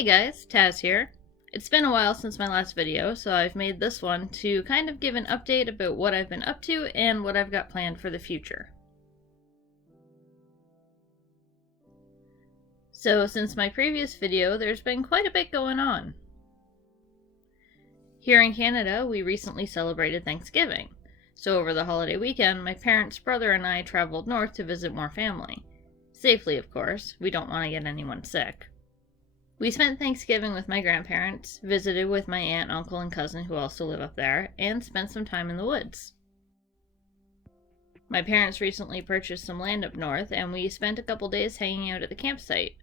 Hey guys, Taz here. It's been a while since my last video, so I've made this one to kind of give an update about what I've been up to and what I've got planned for the future. So since my previous video, there's been quite a bit going on. Here in Canada, we recently celebrated Thanksgiving. So over the holiday weekend, my parents, brother, and I traveled north to visit more family. Safely, of course. We don't want to get anyone sick. We spent Thanksgiving with my grandparents, visited with my aunt, uncle, and cousin who also live up there, and spent some time in the woods. My parents recently purchased some land up north, and we spent a couple days hanging out at the campsite.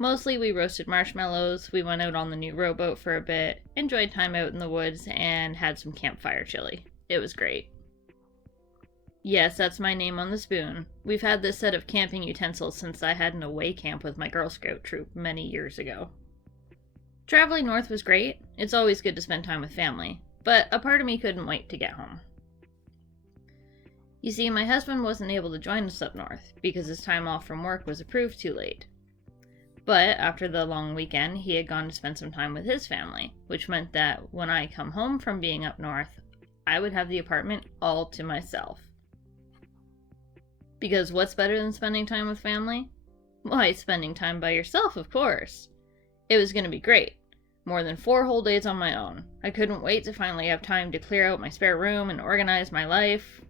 Mostly we roasted marshmallows, we went out on the new rowboat for a bit, enjoyed time out in the woods, and had some campfire chili. It was great. Yes, that's my name on the spoon. We've had this set of camping utensils since I had an away camp with my Girl Scout troop many years ago. Traveling north was great. It's always good to spend time with family, but a part of me couldn't wait to get home. You see, my husband wasn't able to join us up north because his time off from work was approved too late. But after the long weekend, he had gone to spend some time with his family, which meant that when I come home from being up north, I would have the apartment all to myself. Because what's better than spending time with family? Why, spending time by yourself, of course. It was going to be great. More than 4 whole days on my own. I couldn't wait to finally have time to clear out my spare room and organize my life.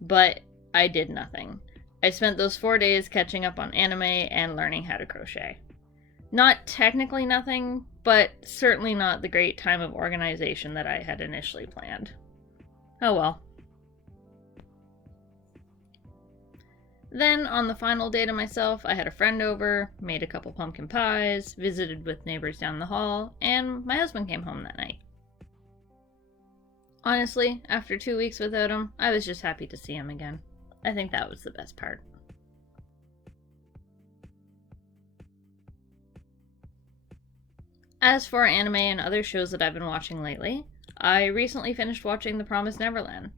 But I did nothing. I spent those 4 days catching up on anime and learning how to crochet. Not technically nothing, but certainly not the great time of organization that I had initially planned. Oh well. Then, on the final day to myself, I had a friend over, made a couple pumpkin pies, visited with neighbors down the hall, and my husband came home that night. Honestly, after 2 weeks without him, I was just happy to see him again. I think that was the best part. As for anime and other shows that I've been watching lately, I recently finished watching The Promised Neverland.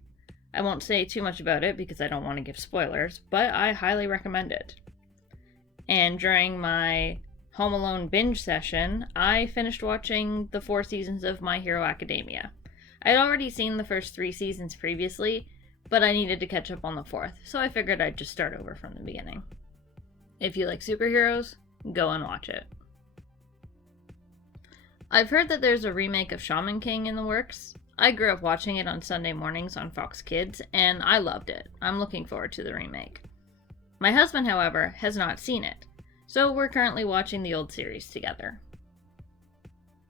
I won't say too much about it because I don't want to give spoilers, but I highly recommend it. And during my Home Alone binge session, I finished watching the 4 seasons of My Hero Academia. I'd already seen the first 3 seasons previously, but I needed to catch up on the 4th, so I figured I'd just start over from the beginning. If you like superheroes, go and watch it. I've heard that there's a remake of Shaman King in the works. I grew up watching it on Sunday mornings on Fox Kids, and I loved it. I'm looking forward to the remake. My husband, however, has not seen it, so we're currently watching the old series together.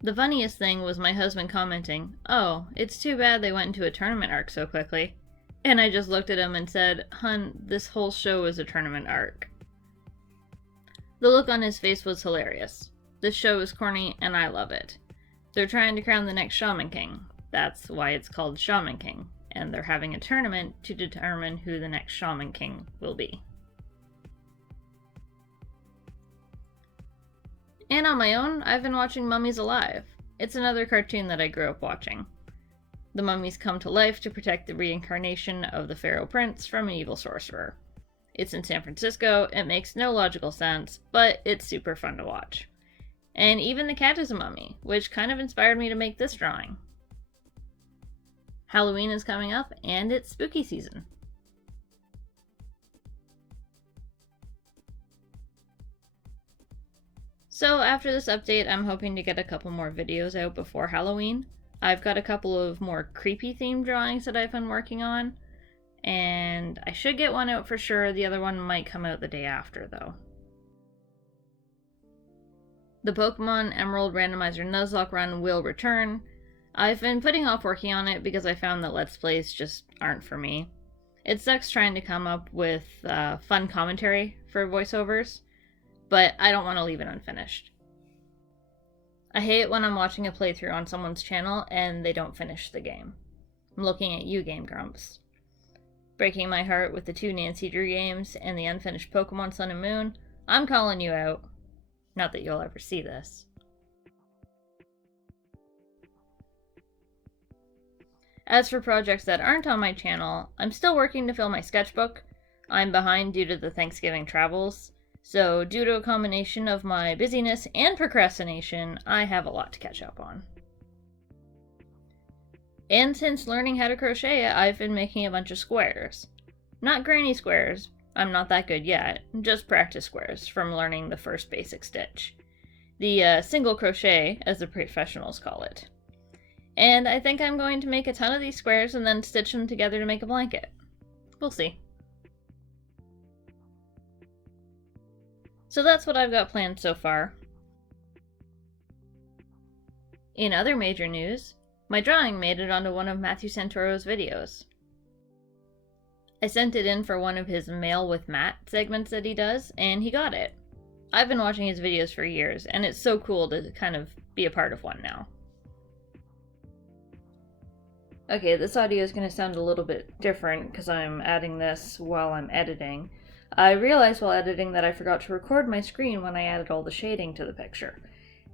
The funniest thing was my husband commenting, "Oh, it's too bad they went into a tournament arc so quickly." And I just looked at him and said, "Hun, this whole show is a tournament arc." The look on his face was hilarious. This show is corny, and I love it. They're trying to crown the next Shaman King. That's why it's called Shaman King, and they're having a tournament to determine who the next Shaman King will be. And on my own, I've been watching Mummies Alive. It's another cartoon that I grew up watching. The mummies come to life to protect the reincarnation of the Pharaoh Prince from an evil sorcerer. It's in San Francisco, it makes no logical sense, but it's super fun to watch. And even the cat is a mummy, which kind of inspired me to make this drawing. Halloween is coming up, and it's spooky season. So after this update, I'm hoping to get a couple more videos out before Halloween. I've got a couple of more creepy themed drawings that I've been working on, and I should get one out for sure. The other one might come out the day after, though. The Pokemon Emerald Randomizer Nuzlocke run will return. I've been putting off working on it because I found that Let's Plays just aren't for me. It sucks trying to come up with fun commentary for voiceovers, but I don't want to leave it unfinished. I hate when I'm watching a playthrough on someone's channel and they don't finish the game. I'm looking at you, Game Grumps. Breaking my heart with the 2 Nancy Drew games and the unfinished Pokemon Sun and Moon, I'm calling you out. Not that you'll ever see this. As for projects that aren't on my channel, I'm still working to fill my sketchbook. I'm behind due to the Thanksgiving travels, So, due to a combination of my busyness and procrastination, I have a lot to catch up on. And since learning how to crochet, I've been making a bunch of squares. Not granny squares, I'm not that good yet, just practice squares from learning the first basic stitch. The single crochet, as the professionals call it. And I think I'm going to make a ton of these squares and then stitch them together to make a blanket. We'll see. So that's what I've got planned so far. In other major news, my drawing made it onto one of Matthew Santoro's videos. I sent it in for one of his Mail with Matt segments that he does, and he got it. I've been watching his videos for years, and it's so cool to kind of be a part of one now. Okay, this audio is going to sound a little bit different because I'm adding this while I'm editing. I realized while editing that I forgot to record my screen when I added all the shading to the picture,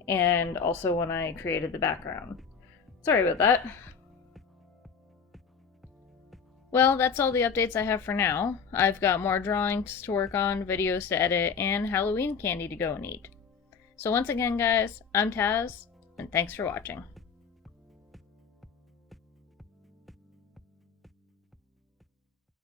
and also when I created the background. Sorry about that. Well, that's all the updates I have for now. I've got more drawings to work on, videos to edit, and Halloween candy to go and eat. So once again, guys, I'm Taz, and thanks for watching.